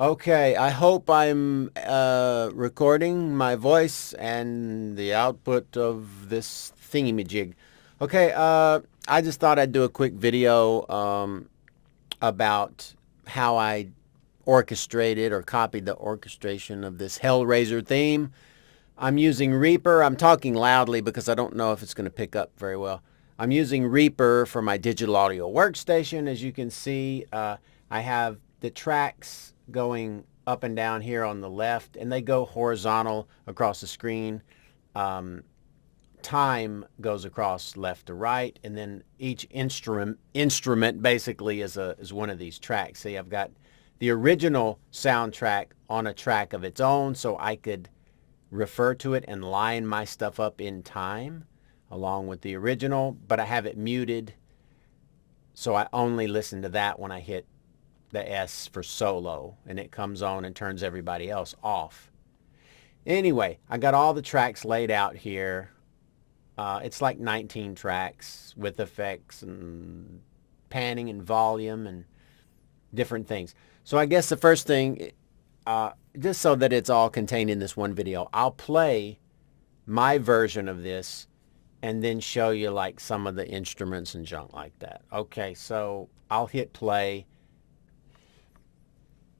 Okay, I hope I'm recording my voice and the output of this thingamajig. Okay, I just thought I'd do a quick video about how I orchestrated or copied the orchestration of this Hellraiser theme. I'm using Reaper. I'm talking loudly because I don't know if it's going to pick up very well. I'm using Reaper for my digital audio workstation. As you can see, I have the tracks going up and down here on the left, and they go horizontal across the screen. Um, Time goes across left to right, and then each instrument basically is one of these tracks. See, I've got the original soundtrack on a track of its own, so I could refer to it and line my stuff up in time along with the original, but I have it muted, so I only listen to that when I hit the S for solo, and it comes on and turns everybody else off. Anyway, I got all the tracks laid out here. It's like 19 tracks with effects and panning and volume and different things. So I guess the first thing, just so that it's all contained in this one video, I'll play my version of this and then show you like some of the instruments and junk like that. Okay, so I'll hit play.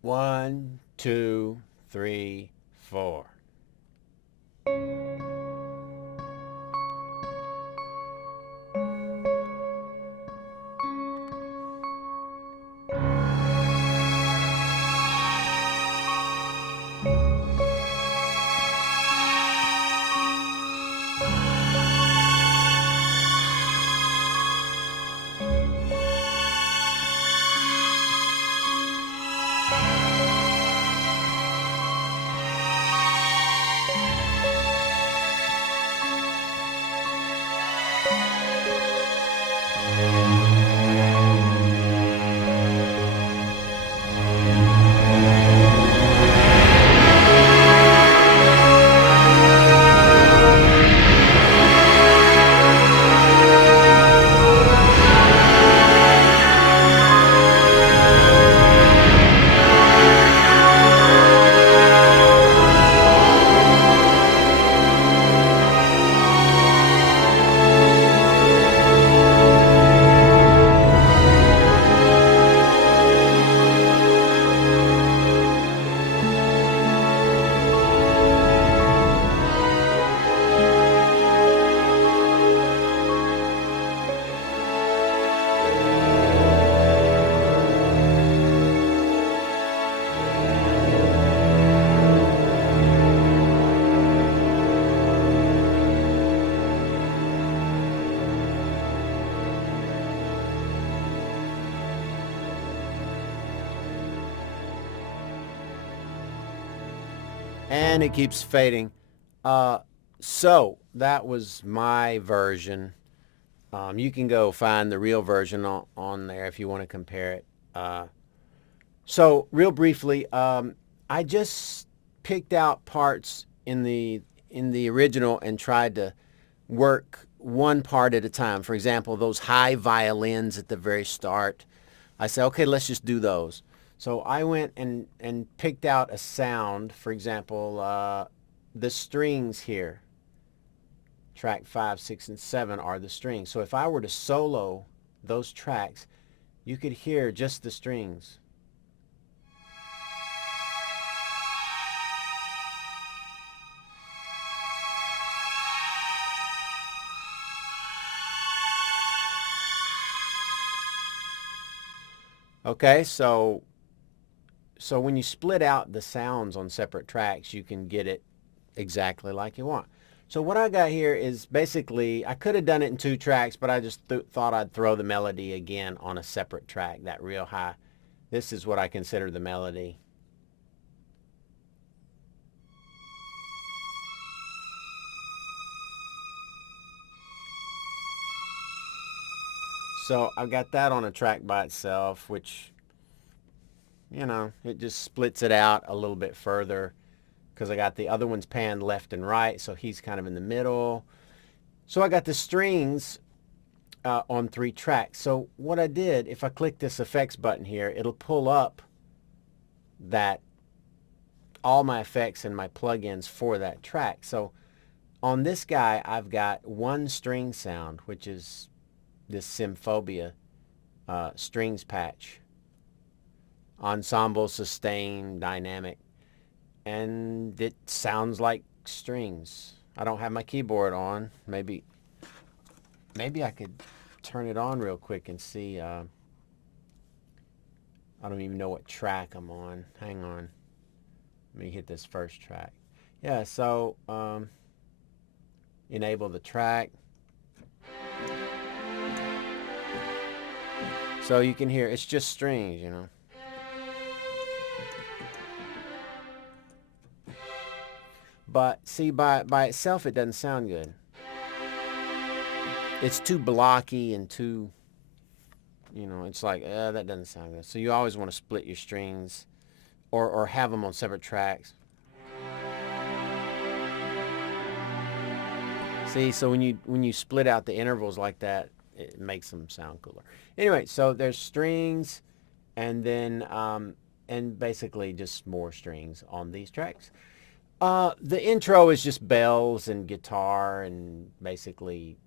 1, 2, 3, 4. And it keeps fading. So that was my version. You can go find the real version on there if you want to compare it. So real briefly, I just picked out parts in the original and tried to work one part at a time. For example, those high violins at the very start. I said, okay, let's just do those. So I went and picked out a sound. For example, the strings here, track 5, 6, and 7 are the strings. So if I were to solo those tracks, you could hear just the strings. Okay, so when you split out the sounds on separate tracks, you can get it exactly like you want. So what I got here is basically, I could have done it in 2 tracks, but I just thought I'd throw the melody again on a separate track, that real high. This is what I consider the melody. So I've got that on a track by itself, which, it just splits it out a little bit further because I got the other ones panned left and right, so he's kind of in the middle. So I got the strings on 3 tracks. So what I did, if I click this effects button here, it'll pull up that all my effects and my plugins for that track. So on this guy, I've got one string sound, which is this Symphobia strings patch. Ensemble, sustain, dynamic. And it sounds like strings. I don't have my keyboard on. Maybe I could turn it on real quick and see. I don't even know what track I'm on. Hang on. Let me hit this first track. Yeah, so enable the track. So you can hear it's just strings, you know. But see, by itself, it doesn't sound good. It's too blocky and too, you know, it's like, that doesn't sound good. So you always want to split your strings or have them on separate tracks. See, so when you split out the intervals like that, it makes them sound cooler. Anyway, so there's strings and then, and basically just more strings on these tracks. The intro is just bells and guitar, and basically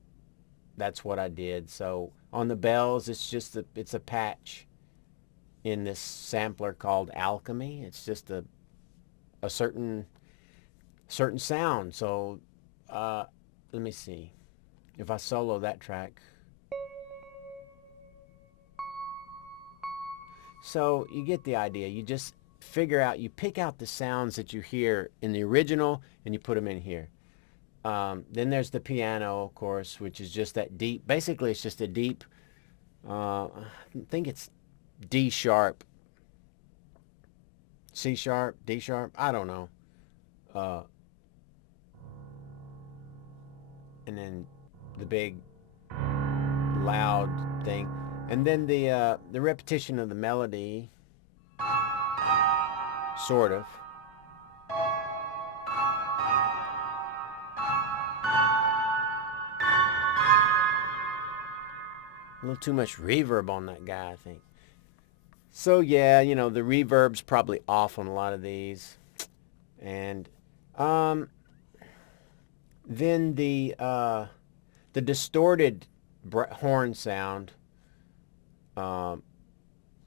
that's what I did. So on the bells, it's a patch in this sampler called Alchemy. It's just a certain sound. So let me see. If I solo that track. So you get the idea. You just you pick out the sounds that you hear in the original and you put them in here. Then there's the piano, of course, which is just that deep. Basically, it's just a deep, I think it's D sharp, C sharp, D sharp. I don't know. And then the big, loud thing. And then the repetition of the melody, sort of. A little too much reverb on that guy, I think. So yeah, you know, the reverb's probably off on a lot of these. And then the distorted horn sound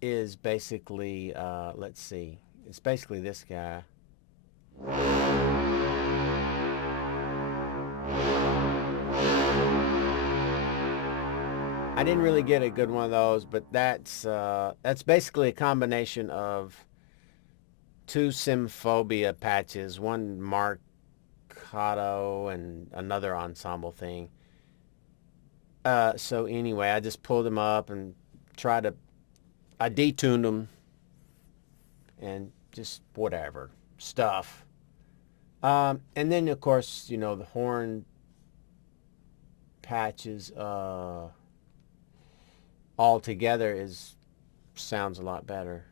is basically, let's see, it's basically this guy. I didn't really get a good one of those, but that's basically a combination of two Symphobia patches, one Marcato and another ensemble thing. So anyway, I just pulled them up and I detuned them and just whatever stuff. And then of course, you know, the horn patches all together sounds a lot better.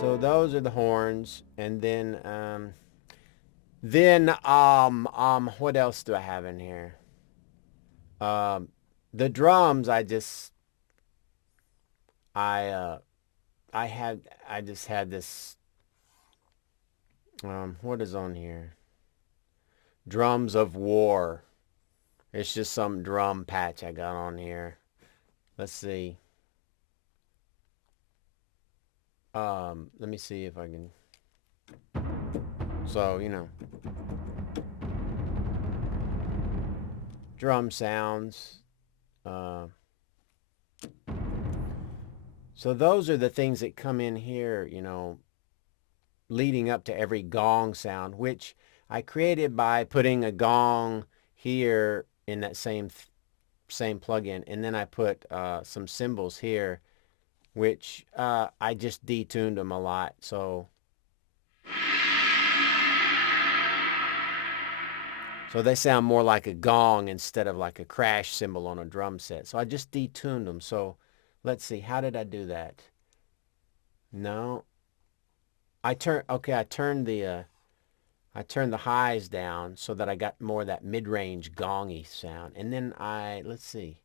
So those are the horns, and then what else do I have in here? The drums, I just had this what is on here? Drums of War. It's just some drum patch I got on here. Let's see. Let me see if I can. So, you know, drum sounds. So those are the things that come in here, you know, leading up to every gong sound, which I created by putting a gong here in that same plugin, and then I put some cymbals here, which I just detuned them a lot. So they sound more like a gong instead of like a crash cymbal on a drum set. So I just detuned them. So let's see, how did I do that? No, I turned the highs down so that I got more of that mid-range gongy sound. And then let's see,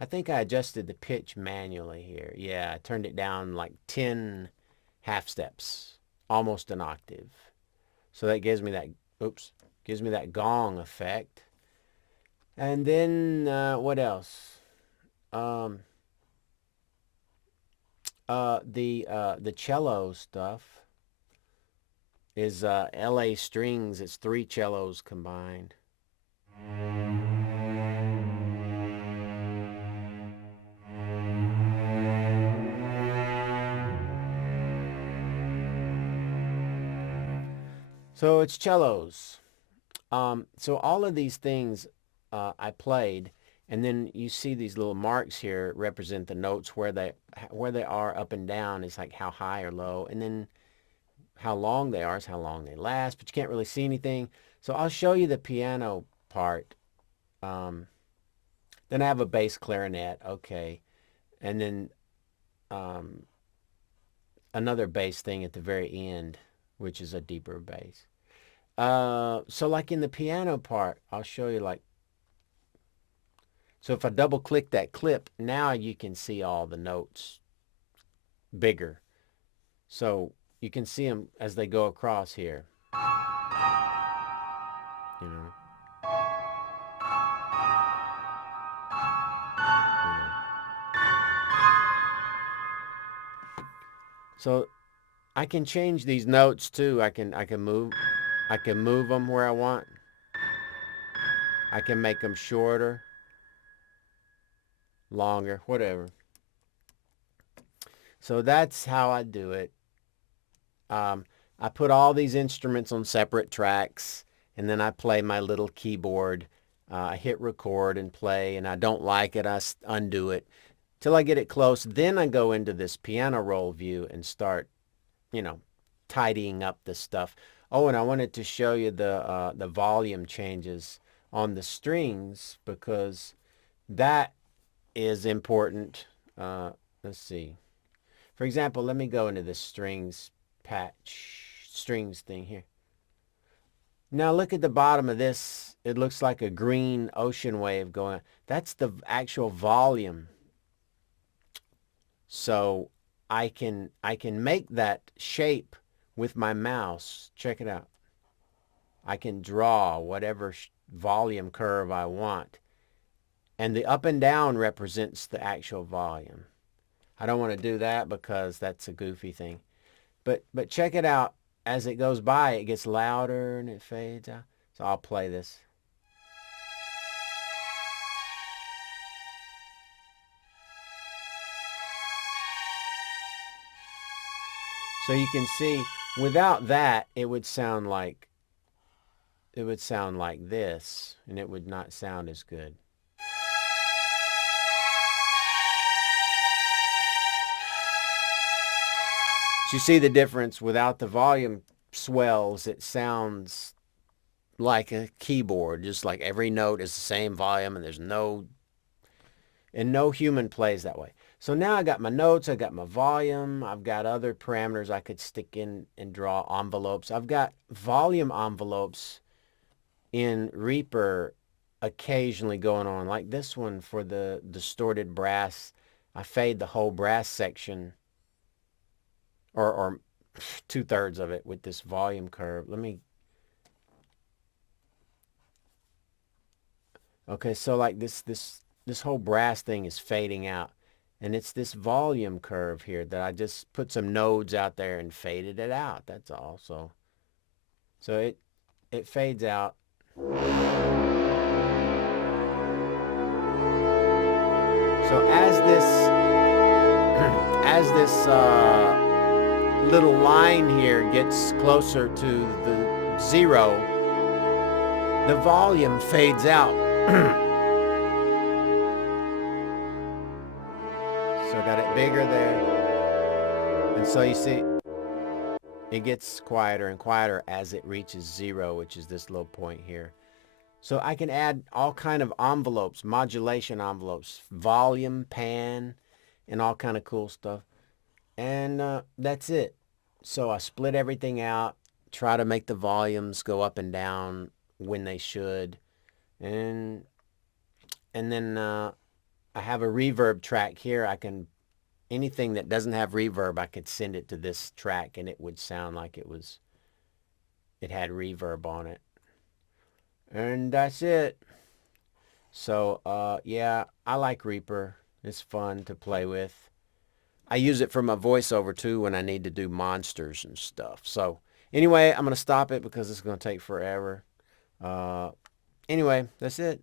I think I adjusted the pitch manually here. Yeah, I turned it down like 10 half steps, almost an octave. So that gives me that gong effect. And then what else? Um, the cello stuff is LA strings. It's 3 cellos combined. So it's cellos. So all of these things I played, and then you see these little marks here represent the notes where they are up and down. It's like how high or low, and then how long they are is how long they last. But you can't really see anything. So I'll show you the piano part. Then I have a bass clarinet, okay, and then another bass thing at the very end, which is a deeper bass. So like in the piano part, I'll show you like, so if I double click that clip, now you can see all the notes bigger. So you can see them as they go across here, you know. So I can change these notes too. I can move them where I want. I can make them shorter, longer, whatever. So that's how I do it. I put all these instruments on separate tracks, and then I play my little keyboard. I hit record and play, and I don't like it, I undo it till I get it close. Then I go into this piano roll view and start, tidying up the stuff. Oh, and I wanted to show you the volume changes on the strings, because that is important. Let's see. For example, let me go into the strings thing here. Now look at the bottom of this. It looks like a green ocean wave going. That's the actual volume. So I can make that shape with my mouse. Check it out. I can draw whatever volume curve I want. And the up and down represents the actual volume. I don't want to do that because that's a goofy thing. But check it out. As it goes by, it gets louder and it fades out. So I'll play this. So you can see, without that, it would sound like this, and it would not sound as good. So you see the difference. Without the volume swells, it sounds like a keyboard, just like every note is the same volume, and no human plays that way. So now I got my notes, I got my volume, I've got other parameters I could stick in and draw envelopes. I've got volume envelopes in Reaper occasionally going on, like this one for the distorted brass. I fade the whole brass section, or 2/3 of it, with this volume curve. Okay, so like this whole brass thing is fading out, and it's this volume curve here that I just put some nodes out there and faded it out. That's all. So it fades out. So as this little line here gets closer to the 0, the volume fades out. So I got it bigger there. And so you see, it gets quieter and quieter as it reaches 0, which is this little point here. So I can add all kind of envelopes, modulation envelopes, volume, pan, and all kind of cool stuff. And that's it. So I split everything out, try to make the volumes go up and down when they should, and then I have a reverb track here. I can anything that doesn't have reverb, I could send it to this track, and it would sound like it had reverb on it. And that's it. So yeah, I like Reaper. It's fun to play with. I use it for my voiceover too when I need to do monsters and stuff. So anyway, I'm going to stop it because it's going to take forever. Uh, anyway, that's it.